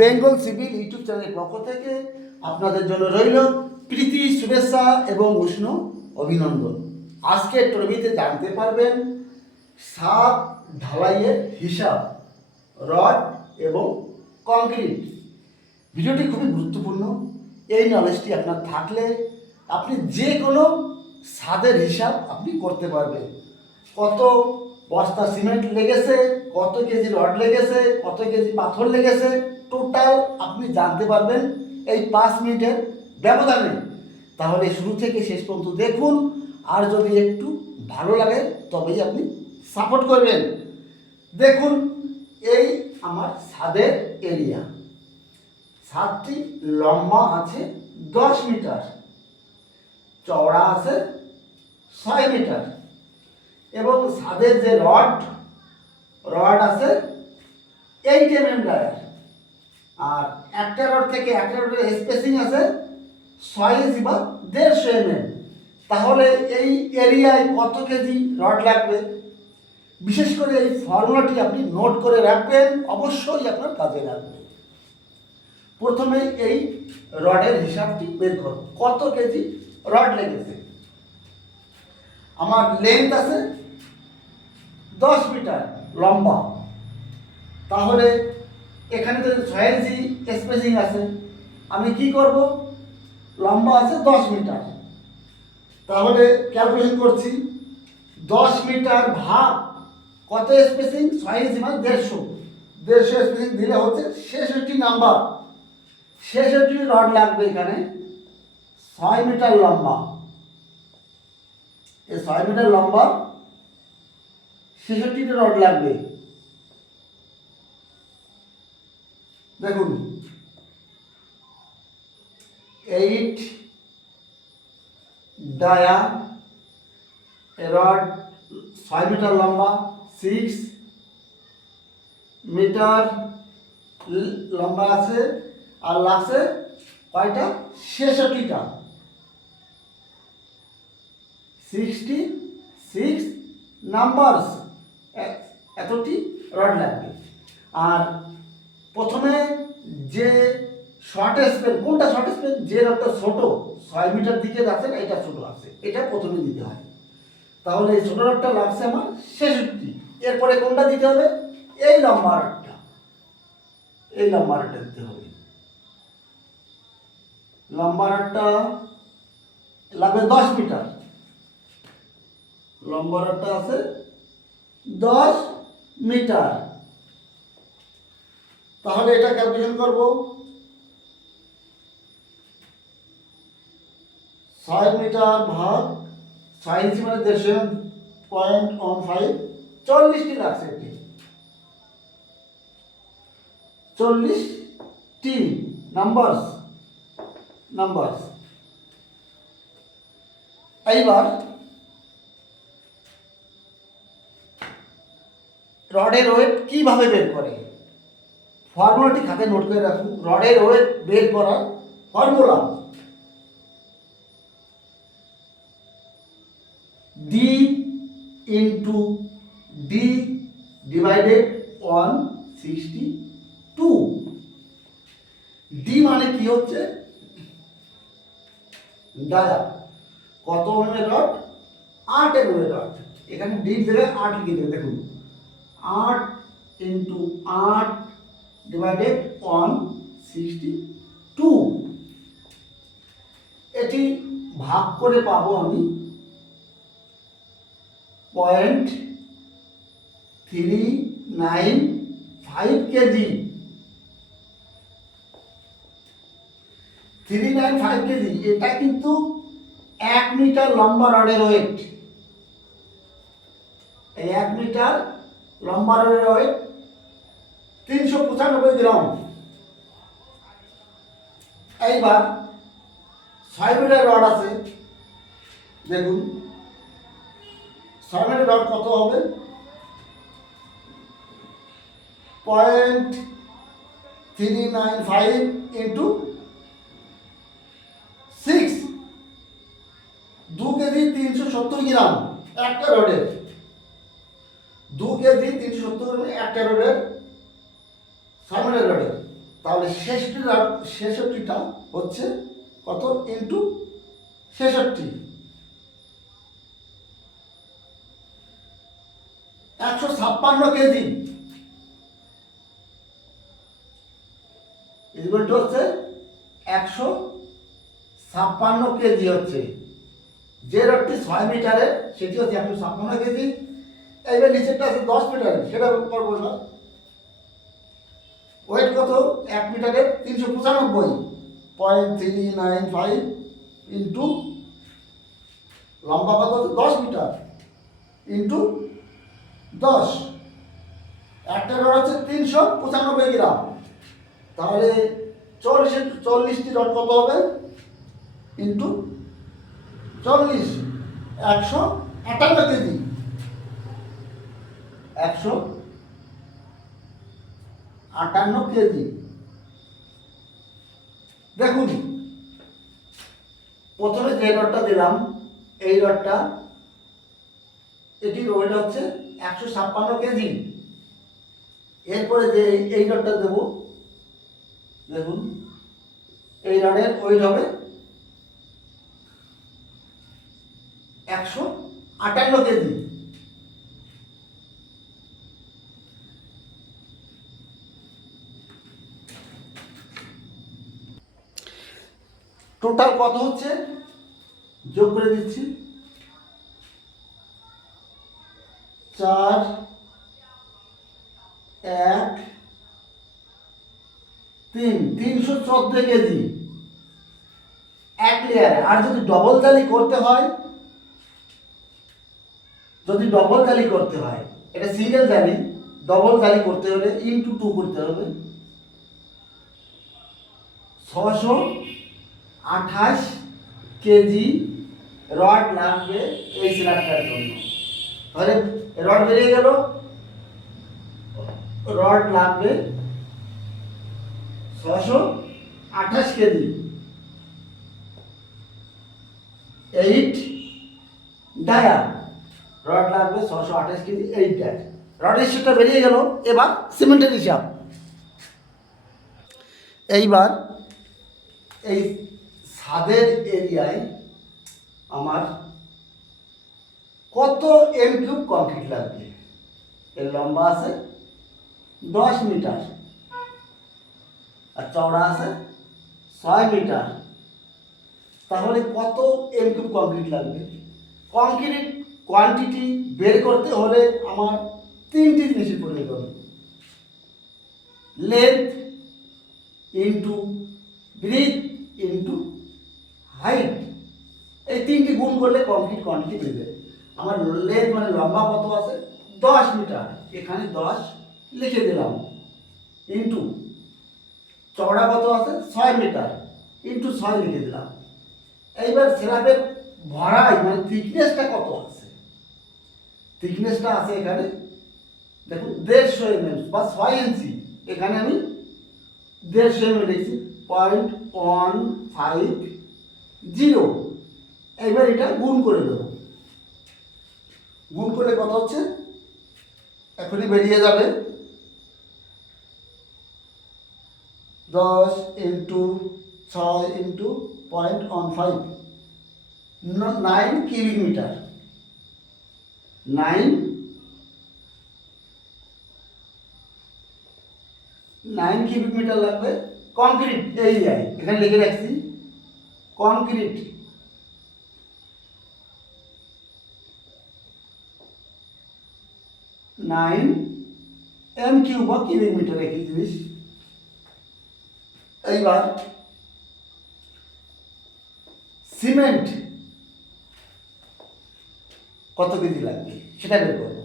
Bengal civil YouTube চ্যানেলের পক্ষ থেকে আপনাদের জন্য রইল প্রীতি শুভেচ্ছা এবং উষ্ণ অভিনন্দন। আজকে টপিতে জানতে পারবেন ছাদ ঢালাইয়ের হিসাব, রড এবং কংক্রিট। ভিডিওটি খুবই গুরুত্বপূর্ণ। এই নলেজটি আপনার থাকলে আপনি যে কোনো ছাদের হিসাব আপনি করতে পারবেন। কত বস্তা সিমেন্ট লেগেছে, কত কেজি রড লেগেছে, কত কেজি পাথর লেগেছে, টোটাল আপনি জানতে পারবেন এই 5 মিনিটের ব্যবধানে। তাহলে শুরু থেকে শেষ পর্যন্ত দেখুন, আর যদি একটু ভালো লাগে তবেই আপনি সাপোর্ট করবেন। দেখুন, এই আমার ছাদের এরিয়া। ছাদটি লম্বা আছে 10 মিটার, চওড়া আছে 6 মিটার এবং ছাদের যে রড আছে 8 mm ডায়ার। আর একটা রড থেকে একটা রডের স্পেসিং আছে 6 ইঞ্চি বা 150 mm। তাহলে এই এরিয়ায় কত কেজি রড লাগবে, বিশেষ করে এই ফর্মুলাটি আপনি নোট করে রাখবেন, অবশ্যই আপনার কাজে লাগবে। প্রথমে এই রডের হিসাবটি বের করুন, কত কেজি রড লেগেছে। আমার লেন্থ আছে 10 মিটার লম্বা, তাহলে এখানে তো 6 ইঞ্চি স্পেসিং আছে। আমি কি করব, লম্বা আছে 10 মিটার, তাহলে ক্যালকুলেশন করছি 10 মিটার ভাগ কত স্পেসিং, 6 ইঞ্চি মানে 150 স্পেসিং দিলে হচ্ছে 66 নাম্বার। 66 রড লাগবে এখানে। 6 মিটার লম্বা, এই 6 মিটার লম্বা 66 রড লাগবে। দেখুন, 8 ডায়া রড 6 মিটার লম্বা, 6 মিটার লম্বা আছে, আর লাগছে কয়টা, 66টা, 66 নাম্বারস, এতটি রড লাগবে। আর প্রথমে যে শর্ট স্পেন, কোনটা শর্ট স্পেন, যে রডটা ছোট 6 মিটার দিকে আছে এটা ছোট আছে, এটা প্রথমে দিতে হয়। তাহলে এই ছোট রডটা লাগছে আমার 66। এরপরে কোনটা দিতে হবে, এই লম্বা রডটা, এই লম্বা রডটা দিতে হবে। লম্বা রডটা লাগবে 10 মিটার, লম্বা রডটা আছে 10 মিটার। তাহলে এটা ক্যালকুলেশন করব, 6 মিটার ভাগ 6 ইঞ্চি মানে 150.15, 40টি লাগছে এটি, 40টি নাম্বারস। এইবার রডের ওয়েট কিভাবে বের করে, ফর্মুলাটি খাতে নোট করে রাখুন। রডের ওয়েট বের করার formula D into D divided 162। D মানে কি হচ্ছে, ডায়া। কত mm রড, 8 mm রড। এখানে ডি জায়গায় 8 লিখে দেবেন। দেখুন, 8 ইন্টু 8 ডিভাইডেড 162। এটি ভাগ করে পাবো আমি 0.395 কেজি। 395 কেজি, এটা কিন্তু 1 মিটার লম্বা রডের ওয়েট। এই 1 মিটার লম্বা রডের ওয়েট 395 গ্রাম। এইবার 6 মিটার রড আছে, দেখুন 6 মিটার রড কত হবে, 0.395 ইন্টু 6, 2 কেজি 370 গ্রাম একটা রডের। 2 কেজি 370 গ্রাম একটা রডের, 6 মিটার রডের। তাহলে 66টা হচ্ছে কত ইন্টু 66, 156 কেজি ইকুয়াল টু হচ্ছে 156 কেজি হচ্ছে। যে রডটি 6 মিটারের সেটি হচ্ছে 156 কেজি। এইবার নিচেরটা আছে 10 মিটারের, সেটা করবো না। ওয়েট কত? 1 মিটারের 395.395 ইন্টু লম্বা কত হচ্ছে 10 মিটার ইন্টু 10। একটা রড হচ্ছে 395 গ্রাম, তাহলে 40টি রড কত হবে ইন্টু 40, 158 কেজি। 158 কেজি। দেখুন, প্রথমে যে রডটা দিলাম এই রডটা, এটির ওয়েট হচ্ছে 156 কেজি। এরপরে যে এই রডটা দেবো, দেখুন এই রডের ওয়েট হবে 158 কেজি। টোটাল কত হচ্ছে যোগ করে দিচ্ছি, 4, 1, 3, 314 কেজি এক লেয়ারে। আর যদি ডবল জালি করতে হয়, এটা সিঙ্গেল জালি, ডবল জালি করতে হলে ইন্টু 2 করতে হবে। 628 কেজি রড লাগবে এই স্ল্যাবটার জন্য। তাহলে রড বেরিয়ে গেল, রড লাগবে 628 কেজি। 8 ডায়ার রড লাগবে 628 কেজি, 8 ডায়ার। রডের হিসাবটা বেরিয়ে গেল। এবার সিমেন্টের হিসাব। এইবার এই ছাদের এরিয়ায় আমার কত এম কিউব কংক্রিট লাগবে? এর লম্বা আছে 10 মিটার আর চওড়া আছে 6 মিটার। তাহলে কত এম কিউব কংক্রিট লাগবে? কংক্রিট কোয়ান্টিটি বের করতে হলে আমার 3টি জিনিসের প্রয়োজন: length into breadth into height. এই 3টি গুণ করলে কংক্রিট কোয়ান্টিটি বের হবে। আমার লেন্থ মানে লম্বা কত আছে 10 মিটার, এখানে 10 লিখে দিলাম, ইন্টু চওড়া কত আছে 6 মিটার, ইন্টু 6 লিখে দিলাম। এইবার স্ল্যাবের ভরাই মানে থিকনেসটা কত আছে? থিকনেসটা আছে এখানে, দেখুন 150 mm বা 6 ইঞ্চি। এখানে আমি 150 mm লিখছি, 0.150। এইবার এটা গুণ করে দেব। গুণ করলে কত হচ্ছে এখনই বেরিয়ে যাবে। 10 into 6 into 0.15, 9 cubic metre. 9 cubic metre লাগবে কংক্রিট এরিয়ায়। এখানে লিখে রাখছি কংক্রিট। 9 এম কিউব বা কিউবিক মিটার একই জিনিস। এইবার সিমেন্ট কত কেজি লাগবে সেটা বের করব।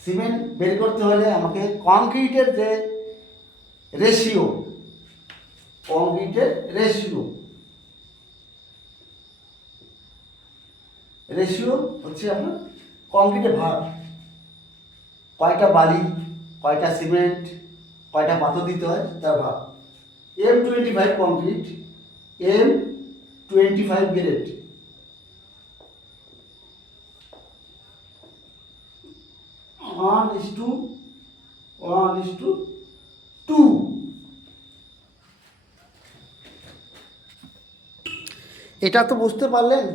সিমেন্ট বের করতে হলে আমাকে কংক্রিটের যে রেশিও, রেশিও হচ্ছে আপনার কংক্রিটের ভাগ, কয়টা বালি, কয়টা সিমেন্ট, কয়টা পাথর দিতে হয় তার ভাগ। M25 concrete, M25 grade, 1:1:2। এটা তো বুঝতে পারলেন,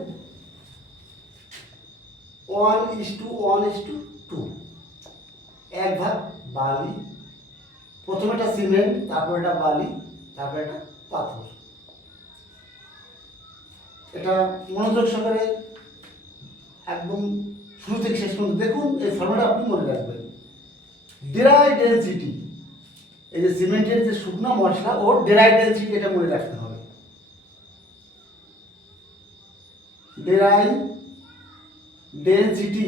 1:1:2, 1 ভাগ বালি, প্রথমে একটা সিমেন্ট, তারপর এটা বালি, তারপর এটা পাথর। এটা মনোযোগ সহকারে একদম শুরু থেকে শেষ পর্যন্ত দেখুন, এই ফর্মুলা আপনি মনে রাখবেন। ড্রাই ডেনসিটি, এই যে সিমেন্টের যে শুকনো মশলা ওর ড্রাই ডেনসিটি, এটা মনে রাখতে হবে। Dry density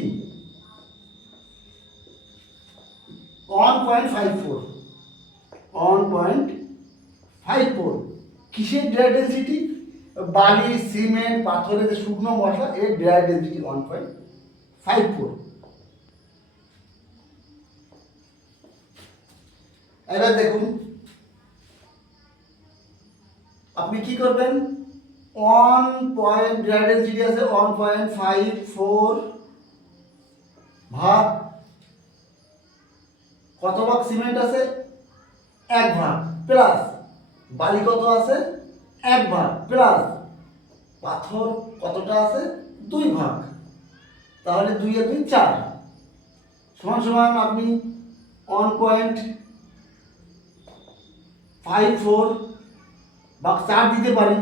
1.54, 1.54। কিসের ড্রাই ডেনসিটি? বালি, সিমেন্ট, পাথরের যে শুকনো মশলা এর ড্রাই ডেনসিটি 1.54। এবার দেখুন আপনি কি করবেন, 1 ড্রাই ডেনসিটি আছে 1.54 ভাগ, কত ভাগ সিমেন্ট আছে 1 ভাগ, প্লাস বালি কত আছে 1 ভাগ, প্লাস পাথর কতটা আছে 2 ভাগ, তাহলে 2 এ 2 4, সমান সমান আপনি 1.54 ভাগ 4 দিতে পারি।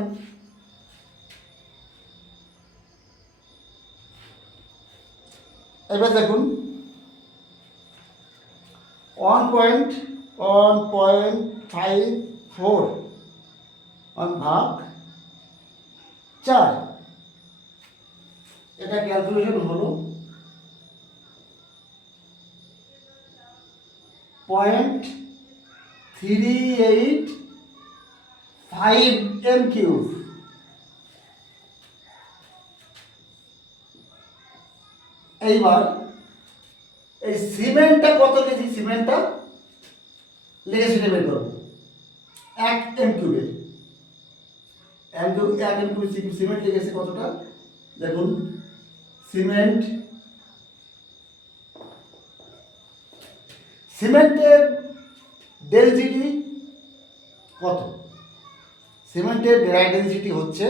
এবার দেখুন 1.54 ভাগ 4, এটা ক্যালকুলেশন হলো 0.385 m³। এইবার এই সিমেন্টটা কত কেজি, সিমেন্টটা লেগে সেটা বের করবো। 1 m³, 1 m³ সিমেন্ট লেগেছে কতটা দেখুন, সিমেন্টের ডেনসিটি কত? সিমেন্টের ড্রাই ডেনসিটি হচ্ছে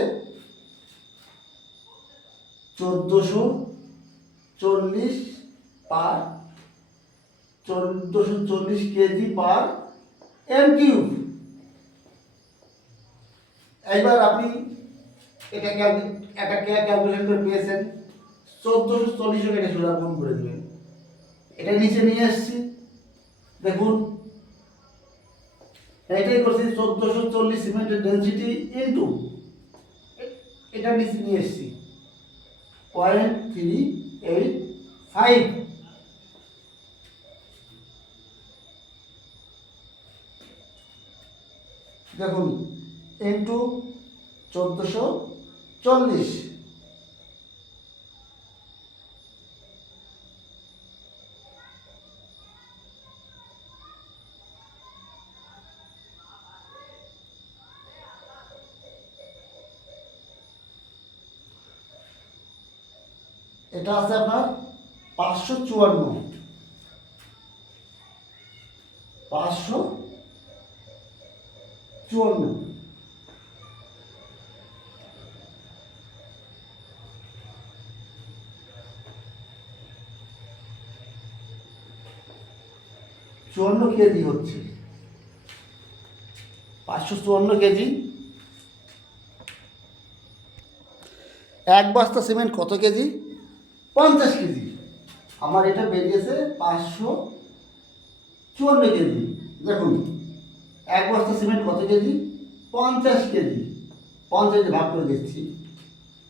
1440 কেজি পার m³। এইবার আপনি এটা ক্যালকুলেশন করে পেয়েছেন, 1440 এটা সোজা গুণ করে দেবেন। এটা নিচে নিয়ে আসছি, দেখুন এটাই করছি 1440 সিমেন্টের ডেনসিটি ইনটু এটা নিচে নিয়ে এসছি 0.385। দেখুন ইনটু 1440, এটা আছে আপনার 554, 554। চুয়ান্ন কেজি হচ্ছে, 554 কেজি। 1 বস্তা সিমেন্ট কত কেজি? 50 কেজি। আমার এটা বেরিয়েছে 554 কেজি। দেখুন 1 বস্তা সিমেন্ট কত কেজি? 50 কেজি। 50 ভাগ করে দিচ্ছি,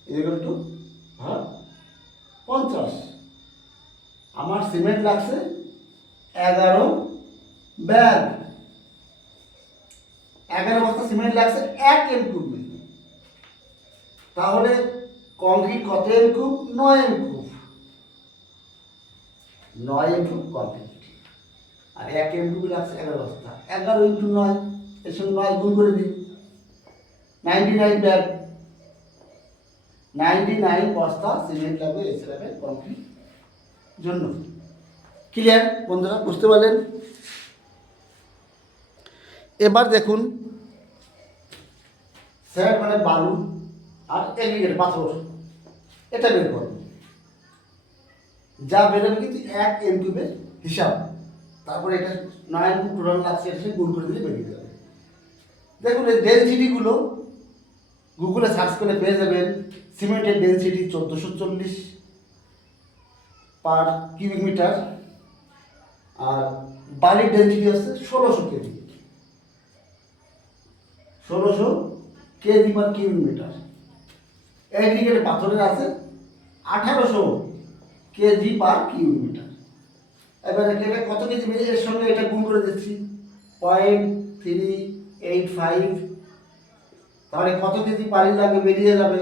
এগুলো তো ভাগ 50। আমার সিমেন্ট লাগছে 11 ব্যাগ, 11 বস্তা সিমেন্ট লাগছে 1 m³। তাহলে কংক্রিট কত m³? 9 m³। 9 m³ কংক্রিট, আর 1 m³ লাগছে 11 বস্তা। 11 × 9, এর সঙ্গে 9 গুণ করে দিই, 99 ব্যাগ, 99 বস্তা সিমেন্ট লাগবে এই স্ল্যাবের কংক্রিট জন্য। ক্লিয়ার বন্ধুরা, বুঝতে পারলেন? এবার দেখুন স্যার মানে বালু, আর এগ্রিগেট পাথর এটা বের করবেন। যা বেরোবে কিন্তু 1 m³ হিসাব। তারপরে এটা 9 টোটাল লাগছে, এটা গুণ করে দিলে বেরিয়ে যাবে। দেখুন এই ডেনসিটিগুলো গুগলে সার্চ করে পেয়ে যাবেন। সিমেন্টের ডেনসিটি 1440 পার কিউবিক মিটার, আর বালির ডেনসিটি হচ্ছে 1600 KG, 1600 KG per cubic metre. Aggregate পাথরের আছে 1800 কেজি পার কিউবিক মিটার। এবারে এটা কত কেজি বেরিয়ে, এর সঙ্গে এটা গুণ করে দিচ্ছি 0.385, তাহলে কত কেজি পানি লাগবে বেরিয়ে যাবে।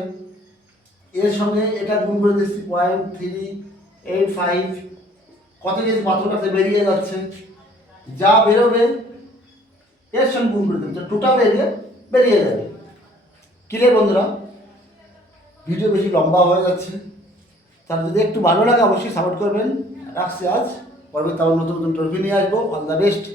এর সঙ্গে এটা গুণ করে দিচ্ছি 0.385, কত কেজি পাথর কাছে বেরিয়ে যাচ্ছে। যা বেরোবে এর সঙ্গে গুণ করে দিচ্ছি, টোটাল এরিয়া বেরিয়ে যাবে। ক্লিয়ার বন্ধুরা? ভিডিও বেশি লম্বা হয়ে যাচ্ছে, তার যদি একটু ভালো লাগে অবশ্যই সাপোর্ট করবেন। রাখছি আজ, পরবর্তী আবার নতুন নতুন ট্রফি নিয়ে আসবো। All the best.